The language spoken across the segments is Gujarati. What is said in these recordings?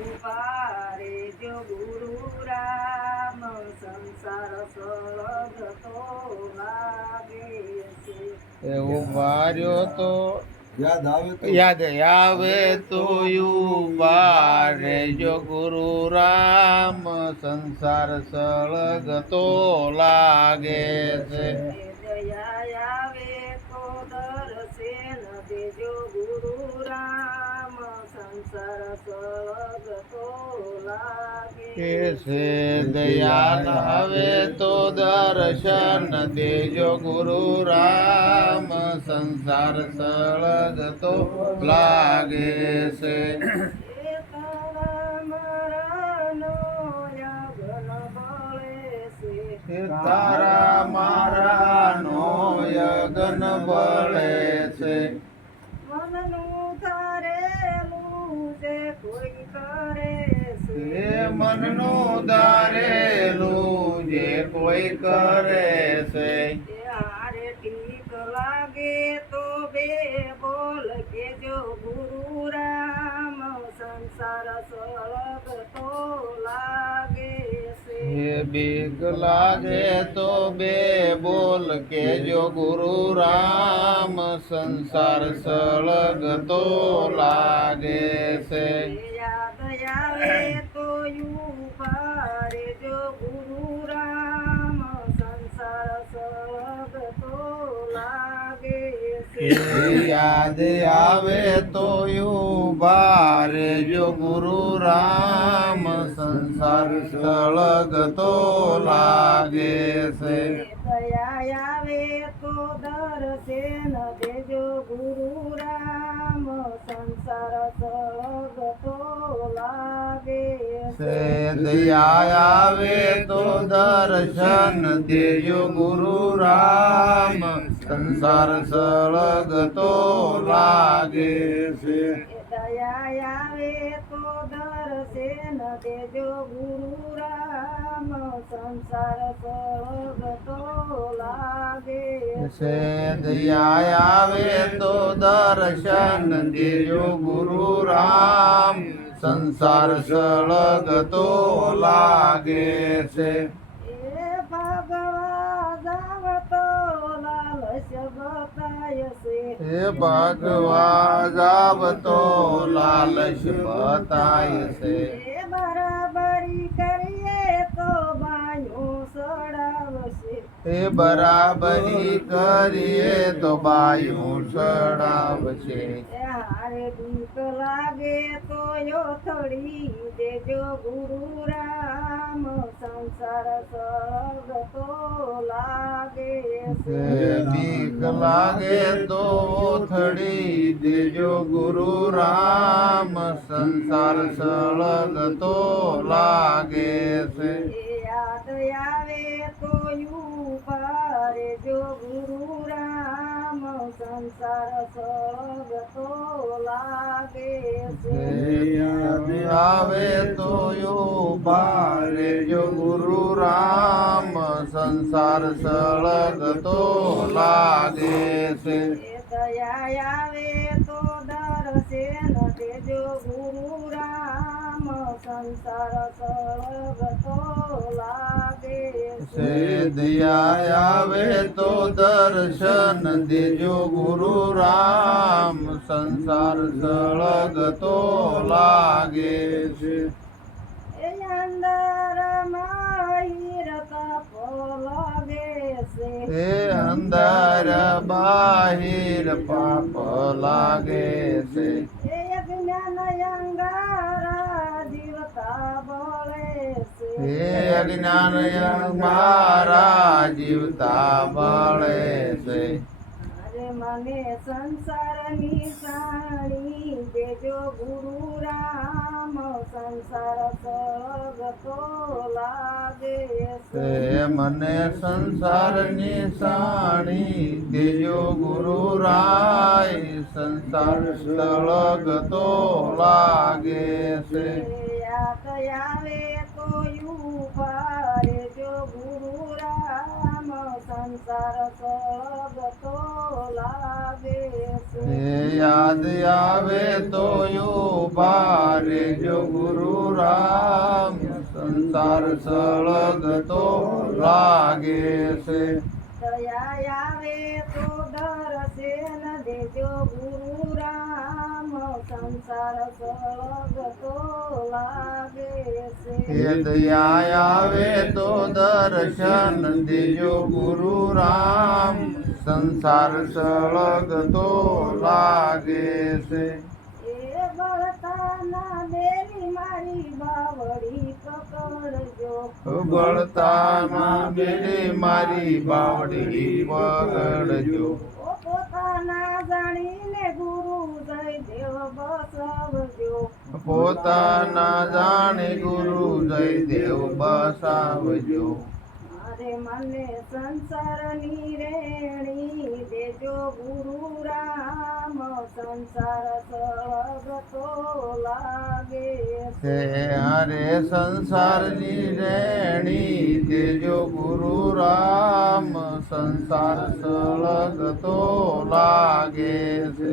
ઉભા રે જો ગુરુ રામ સંસાર સળગતો લાગે છે. એ ઉભા રહ્યો તો યાદ આવે તો ઉભા રે જો ગુરુ રામ સંસાર સળગતો લાગે છે. એ દયા આવે તો દર્શન દેજો ગુરુ રામ સંસાર સળગતો લાગે કે છે દયાલ આવે તો દર્શન દેજો ગુરુ રામ સંસાર સળગતો લાગે છે. એ તારા મારાનો યજ્ઞ બળે છે. તારા મારાનો યજ્ઞ બળે છે. મનનું ધારેલું જે કોઈ કરે છે. એ મનનું ધારેલું જે કોઈ કરે છે. એ હારે ઠીક લાગે તો બે બોલ કેજો ગુરુ રામ સંસાર સળગતો લાગે છે. એ બીક લાગે તો બે બોલ કેજો ગુરુ રામ સંસાર સળગતો લાગે છે. યાદ આવે તો ઉભા રેજો ગુરુ રામ સંસાર સળગતો લાગે છે. યાદ આવે તો ઉભા રેજો ગુરુ રામ સંસાર સળગતો લાગે છે. દયા આવે તો દર્શન દેજો ગુરુ રામ સંસાર સળગતો લાગે છે દયા આવે તો દર્શન દેજો ગુરુ રામ સંસાર સળગતો લાગે છે. દયા આવે તો દર્શન દેજો ગુરુ રામ સંસાર સળગતો લાગે છે દયા આવે તો દર્શન દેજો ગુરુ રામ સંસાર સળગતો લાગે છે. એ ભગવા જાવ તો લાલચ બતાય છે. હે ભાગવા જાવ તો લાલચ બતાય છે. એ બરાબરી કરીએ તો બાયું સડાવશે. એ બરાબરી કરીએ તો બાયું ચડાવશે. એ હારે બીક લાગે તો થોડી દેજો ગુરુ રામ સંસાર સળગતો લાગે છે. બીક લાગે તો થડી દેજો ગુરુ રામ સંસાર સળગતો લાગે છે. એ યાદ આવે તો ઉભા રેજો ગુરુ રામ સંસાર સળગતો લાગે છે. યાદ આવે તો ઉભા રેજો ગુરુ રામ સંસાર સળગતો લાગે છે. એ દયા આવે તો દર્શન દેજો ગુરુ રામ સંસાર સળગતો લાગે છે દયા આવે તો દર્શન દેજો ગુરુ રામ સંસાર સળગતો લાગે છે. એ અંદર માહિર તપ લાગે છે. એ અંદર બાહિર પાપ લાગે છે. એ જ્ઞાન અંગારા જીવતા બળે છે. એ અજ્ઞાન મારા જીવતા બળે છે. અરે મને સંસારની સાણી દેજો ગુરુ રામ સંસાર સળગતો લાગે છે. મને સંસારની સાણી દેજો ગુરુ રાય સંસાર સળગતો લાગે છે. યાદ આવે તો ઉભા રેજો ગુરુ રામ સંસાર સળગતો લાગે છે. યાદ આવે તો ઉભા રેજો ગુરુ રામ સંસાર સળગતો લાગે છે. દયા આવે તો દર્શન દેજો ગુરુ રામ સંસાર સળગતો લાગે છે. એ દયા આવે તો દર્શન દેજો ગુરુ રામ સંસાર સળગતો લાગે છે. એ બળતાના બેલી મારી બાવડી પકડજો. બળતામાં બેલી મારી બાવડી પકડજો. ઓ પોતાના જાણીને ગુરુ જય દેવ બસાવજો. પોતાના જાણે ગુરુ જય દેવ બસાવજો. મારે મને સંસારની રેણી દેજો ગુરુ રામ સંસાર સળગતો લાગે હે હરે સંસારની રેણી દેજો ગુરુ રામ સંસાર સળગતો લાગે છે.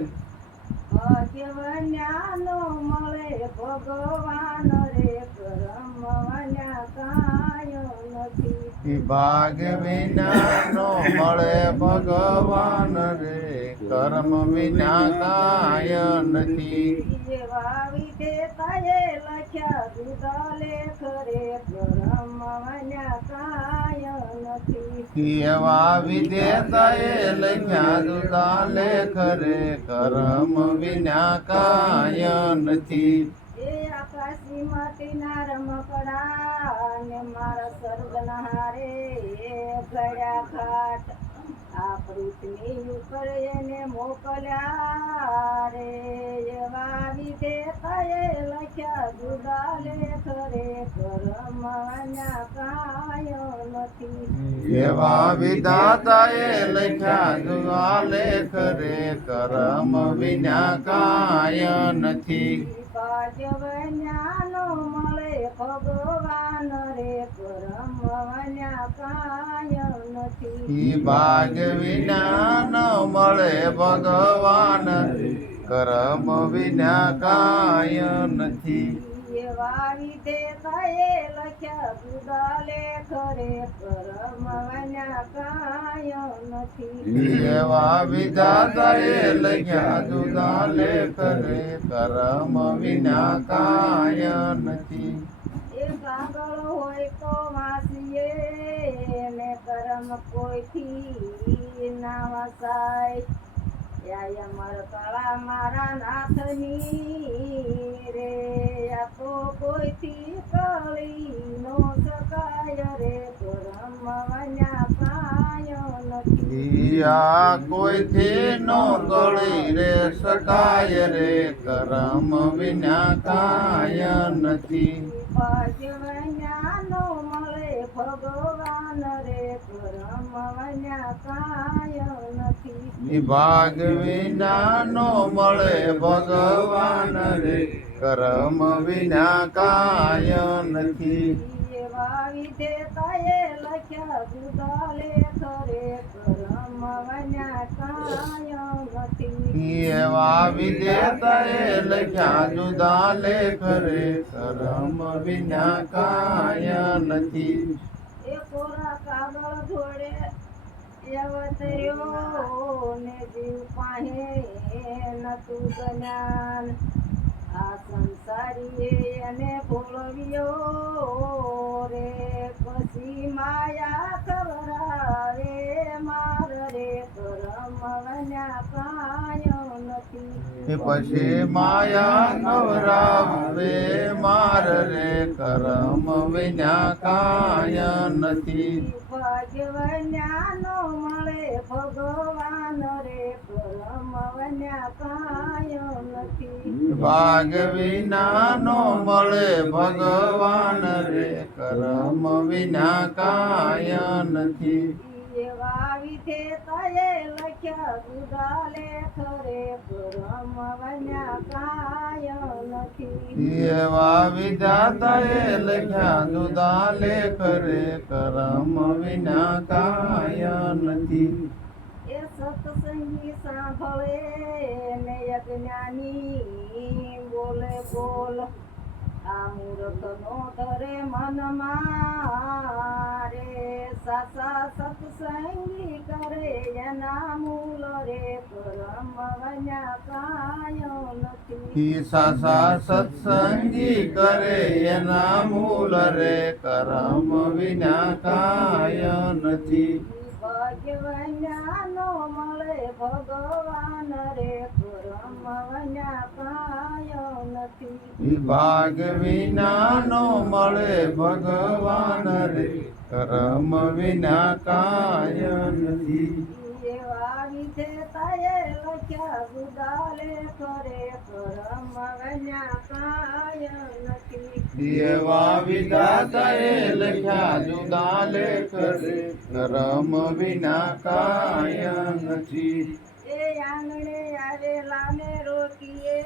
ભાગ્યવન્યાનો મળે ભગવાન રે કરમવન્યા કાય નથી. ભાગ વિના નો મળે ભગવાન રે કર્મ વિના કાય નથી. એવા વિધેતાએ લખ્યા જુદા લેખ રે કરમવન્યા કાય નથી. એવા વિધેતાએ લખ્યા જુદા લેખ રે કર્મ વિના કાય નથી. એ આકાશી માટીના રમકડા ને મારા સર્ગના હારે ઘડ્યા ખાટ આ પૃથ્વી ઉપર એને મોકલ્યા રે. એવા વિધેતાએ લખ્યા જુદા લેખ રે કરમવન્યા કાય નથી. એવા વિધાતાએ લખ્યા જુદા લેખ રે કર્મ વિના કાય નથી. ભાગ્યવન્યાનો મળે ભગવાન રે કરમવન્યા કાય નથી. ભાગ વિના ન મળે ભગવાન કર્મ વિના કાય નથી. એવા વિધેતાએ લખ્યા જુદા લેખ રે કરમવન્યા કાય નથી. એવા વિધાતાએ લખ્યા જુદા લેખ રે કર્મ વિના કાય નથી. એ કાગળ હોય તો વાંચીએ ને કરમ કોઈથી ના વસાય. યા અમર કળા મારા નાથની રે આ તો કોઈથી કળી નો શકાય રે કરમવન્યા કાય નથી. આ કોઈથી નો ગળી રે શકાય રે કર્મ વિના કાય નથી. ભાગ્યવન્યાનો મળે ભગવાન રે કરમવન્યા કાય નથી. ભાગ વિના નો મળે ભગવાન રે કર્મ વિના કાય નથી. એવા વિધેતાએ લખ્યા જુદા લેખ રે કરમવન્યા કાય નથી. એવા વિધેતાએ લખ્યા જુદા લેખ રે કર્મ વિના કાય નથી. એ કોરા કાગળ જોડે અવતર્યો ને જીવ પાહે નતું જ્ઞાન. આ સંસારીએ એને ભોળવ્યો રે પછી માયા ખવરાવે માર રે કરમવન્યા કાય નથી. પછી માયા નવરાવે માર રે કર્મ વિના કાય નથી. ભાગ્યવન્યાનો મળે ભગવાન રે કરમવન્યા કાય નથી. ભાગ વિના નો મળે ભગવાન રે કર્મ વિના કાય નથી. એવા એવા વિધેતાએ લખ્યા જુદા લેખ રે પરમ વન્યા કાય નથી એવા વિધાતાએ લખ્યા જુદા લેખ રે કરમ વિના કાય નથી એ સત્સંગી સાંભળે ને અજ્ઞાની બોલે બોલ આ મૂર્ખ નો ધરે મનમાં રે સાસા સત્સંગી કરે એના મૂલ રે પરમ વન્યા કાય નથી ઈ સાસા સત્સંગી કરે એના મૂળ રે કરમ વિના કાય નથી ભાગ્યવન્યા નો મળે ભગવાન રે પરમ વન્યા કાય નથી ભાગ વિના નો મળે ભગવાન રે કરમ વિના કાય નથી એવા વિધેતાએ લખ્યા જુદા લેખ રે પરમ વન્યા કાય નથી એવા વિધાતાએ લખ્યા જુદા લેખ રે કરમ વિના કાય નથી એ આંગણે આવેલા ને રોકીએ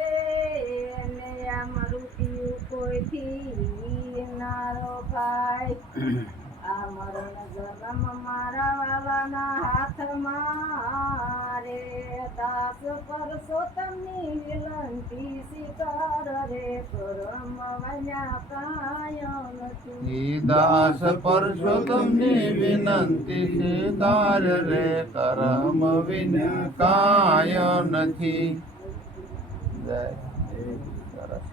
ને આમ રૂપિયું કોઈથી ના રોકાય આ મરણ જન્મ મારા વાલાના હાથમાં રે દાસ પરસોત્તમની વિનંતી સ્વીકાર રે પરમ વન્યા કાય નથી ઈ દાસ પરસોત્તમની વિનંતી સ્વીકાર રે કરમ વિના કાય નથી જય